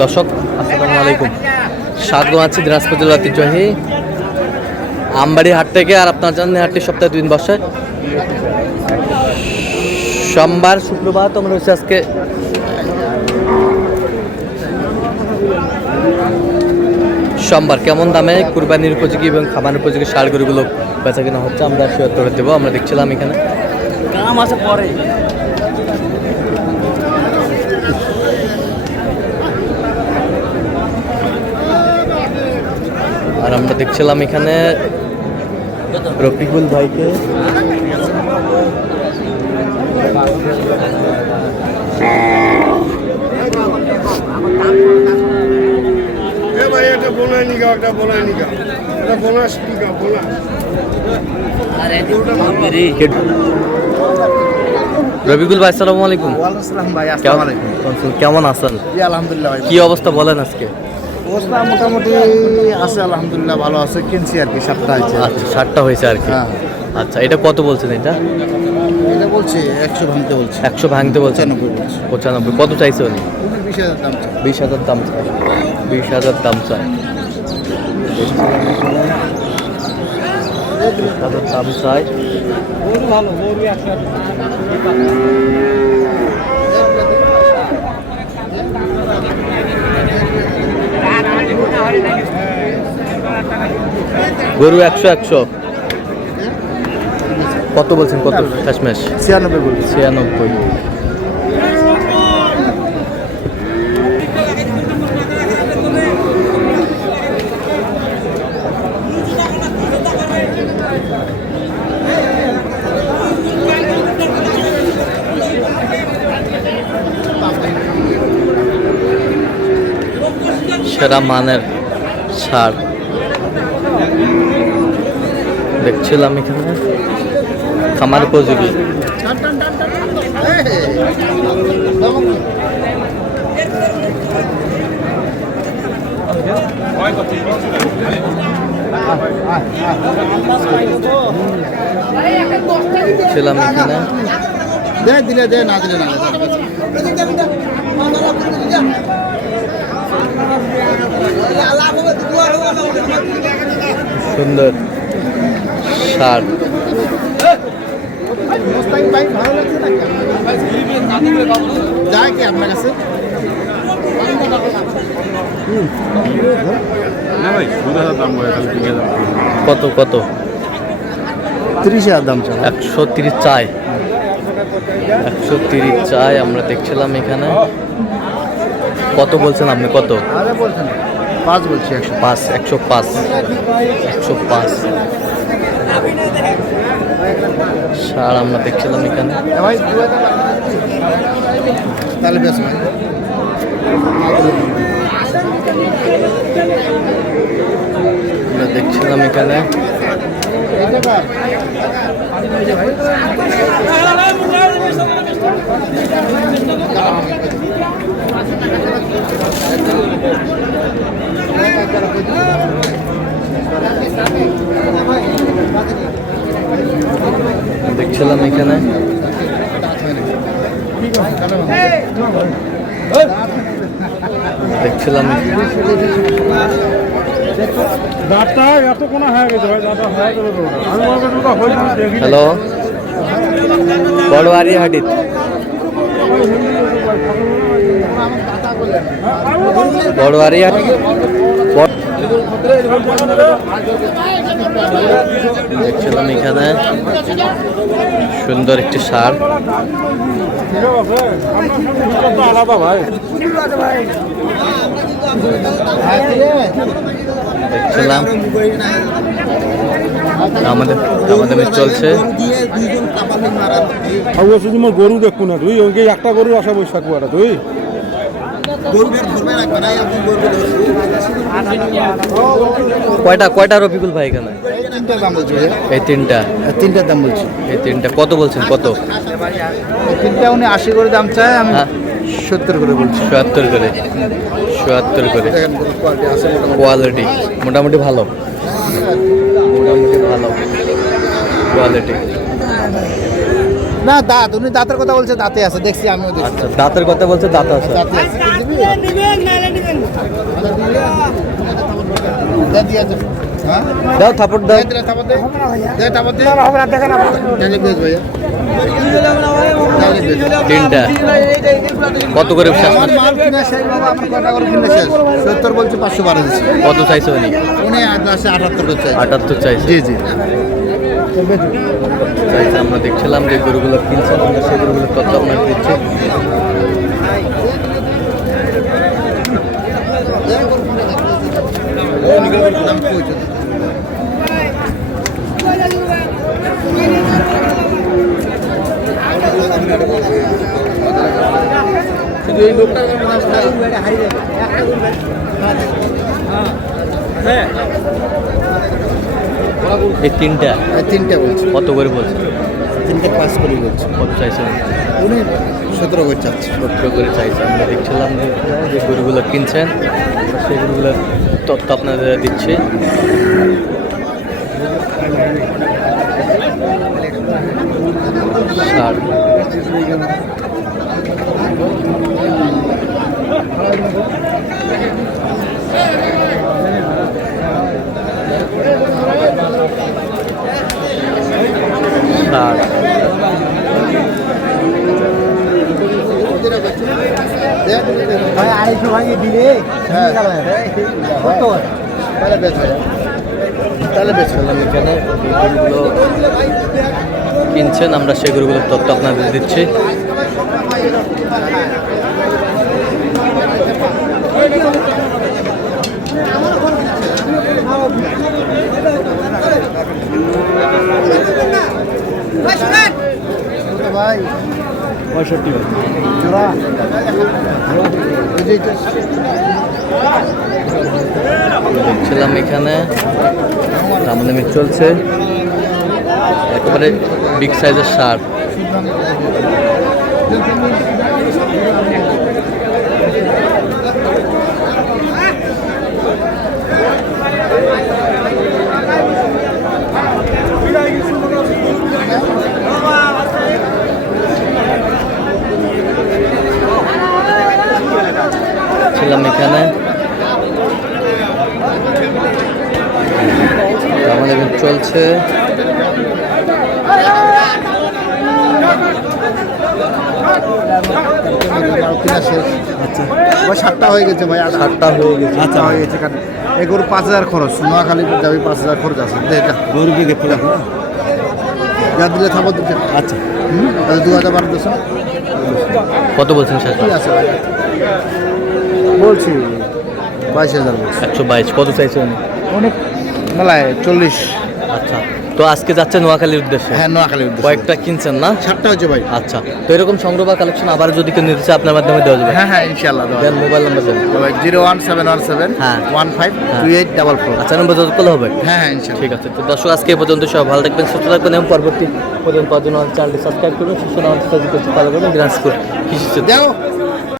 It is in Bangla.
দর্শক আসসালামু আলাইকুম, স্বাগত আছি দিনাজপুর জেলার ঐতিহ্যবাহী আমবাড়ি হাট থেকে। আর আপনার জানেন হাটটি সপ্তাহে 2 দিন বসে, সোমবার শুক্রবার। তোমরা হচ্ছে আজকে সোমবার। কেমন দামে কুরবানির উপযোগী এবং খাবারের উপযোগী ষাঁড় গরুগুলো বেচা কিনা হচ্ছে আমরা শেয়ার করে দেবো। আমরা দেখছিলাম এখানে কাম আছে পরে, আর আমরা দেখছিলাম এখানে রফিকুল ভাইকে। রফিকুল ভাই আসসালামু আলাইকুম। কেমন আছেন? আলহামদুলিল্লাহ। কি অবস্থা বলেন আজকে? অবস্থা মোটামুটি আছে, আলহামদুলিল্লাহ ভালো আছে। কিনছি আর কি, 7টা হয়েছে। আচ্ছা, 7টা হয়েছে আর কি। আচ্ছা, এটা কত বলছেন? এটা বলছি 100 ভাঙতে বলছে। 100 ভাঙতে বলছে? 95। কত চাইছে উনি? 20,000 দাম চাই। 20,000 দাম চাই। 20,000 দাম চাই। 20,000 দাম চাই। গরু 100 কত বলছেন? কত শেষমেশ? 96 বলছি। 96। সেরা মানের ষাঁড় দেখছিলাম এখানে, খামার উপযোগী। দেখছিলাম এখানে দিলে দে, না দিলে না। সুন্দর ষাঁড়। যায় কি আপনার কাছে? কত কত? 30,000 দাম চাই। 130 চাই। 130 চাই। আমরা দেখছিলাম এখানে। কত বলছেন আপনি? কত? 5 বলছি। 105। 105 ষাঁড় আমরা দেখছিলাম এখানে। তাহলে বেশ আমরা দেখছিলাম এখানে দেখছিলাম এখানে দেখছিলাম হ্যালো, বড়বাড়ি হাটিত বড়বাড়ি দেখছিলাম এখানে সুন্দর একটি ষাঁড়। দেখছিলাম আমাদের চলছে। গরু দেখবো না তুই, ওই একটা গরু আসা বসে থাকবো আর তুই কয়টা রফিকুল ভাই এখানে? এই তিনটার দাম বলছি। এই তিনটা কত বলছেন? কত? তিনটা উনি 80 করে দাম চায়, আমি 70 করে বলছি। 77 করে। 77 করে। কোয়ালিটি মোটামুটি ভালো, কোয়ালিটি। না দাঁত, উনি দাঁতের কথা বলছে, দাঁতে আছে, দেখছি আমিও দেখছি। আচ্ছা, দাঁতের কথা বলছে, দাঁত আছে। দাও থাপড় দাও। তিনটা কত করে শেষ মাছ? সত্তর বলছে 512 দিচ্ছে। কত চাইছে উনি? উনি 78 করছে। 78 চাইছে। জি জি চাইছে। আমরা দেখছিলাম যে গরুগুলো কিনছেন, আমরা সেই গরুগুলোর তথ্য আপনাকে দিচ্ছি। এই তিনটা তিনটে বলছে। কত করে বলছে? তিনটে 5 করে বলছে। কত চাইছে উনি? উনি 17 করে চাচ্ছে। 17 করে চাইছে। আমরা দেখছিলাম যে এখানে যে গরুগুলো কিনছেন, আমরা সেই গরুগুলোর তথ্য আপনাদের দিচ্ছি। ষাট। ষাট। তাহলে বেশ এখানে গরুগুলো কিনছেন, আমরা সেই গরুগুলোর তথ্য আপনাদের দিচ্ছি। ভাই 65 জোড়া দেখছিলাম এখানে দামাদামি চলছে। একেবারে বিগ সাইজের ষাট। ছিলাম এখানে দামাদামি চলছে। আচ্ছা 7টা হয়ে গেছে ভাই। 7টা হয়ে গেছে। আচ্ছা হয়ে গেছে। কারণ এই গরু 5000 খরচ, নোয়াখালী যাবি 5000 খরচ আছে। এটা গরু বিয়ে দেখতে যা দিলে থাকো দিতে। আচ্ছা 2012 দেশ কত বলছেন শেষ? ঠিক আছে ভাই বলছি 22000 বলছি। 122। কত চাইছে উনি? অনেক মেলায় 40। আচ্ছা, তো আজকে যাচ্ছে নোয়াখালীর উদ্দেশ্যে? হ্যাঁ নোয়াখালী উদ্দেশ্যে। কয়েকটা কিনছেন না? 7টা হচ্ছে ভাই। আচ্ছা, তো এরকম সংগ্রহ বা কালেকশন আবার যদি কেউ নিতে চায় আপনার মাধ্যমে দেওয়া যাবে? হ্যাঁ হ্যাঁ ইনশাআল্লাহ দেন মোবাইল নাম্বার দেন। 01717 হ্যাঁ। 152844। আচ্ছা, নাম্বার যত করলে হবে। হ্যাঁ হ্যাঁ ইনশাআল্লাহ। ঠিক আছে, তো দর্শক আজকে এই পর্যন্ত সব ভালো থাকবেন, সুস্থ থাকবেন এবং পরবর্তী পর্যন্ত পাওয়ার জন্য চ্যানেলটি সাবস্ক্রাইব করুন। সুস্থ ফলো করুন। দিনাজপুর কৃষি দেও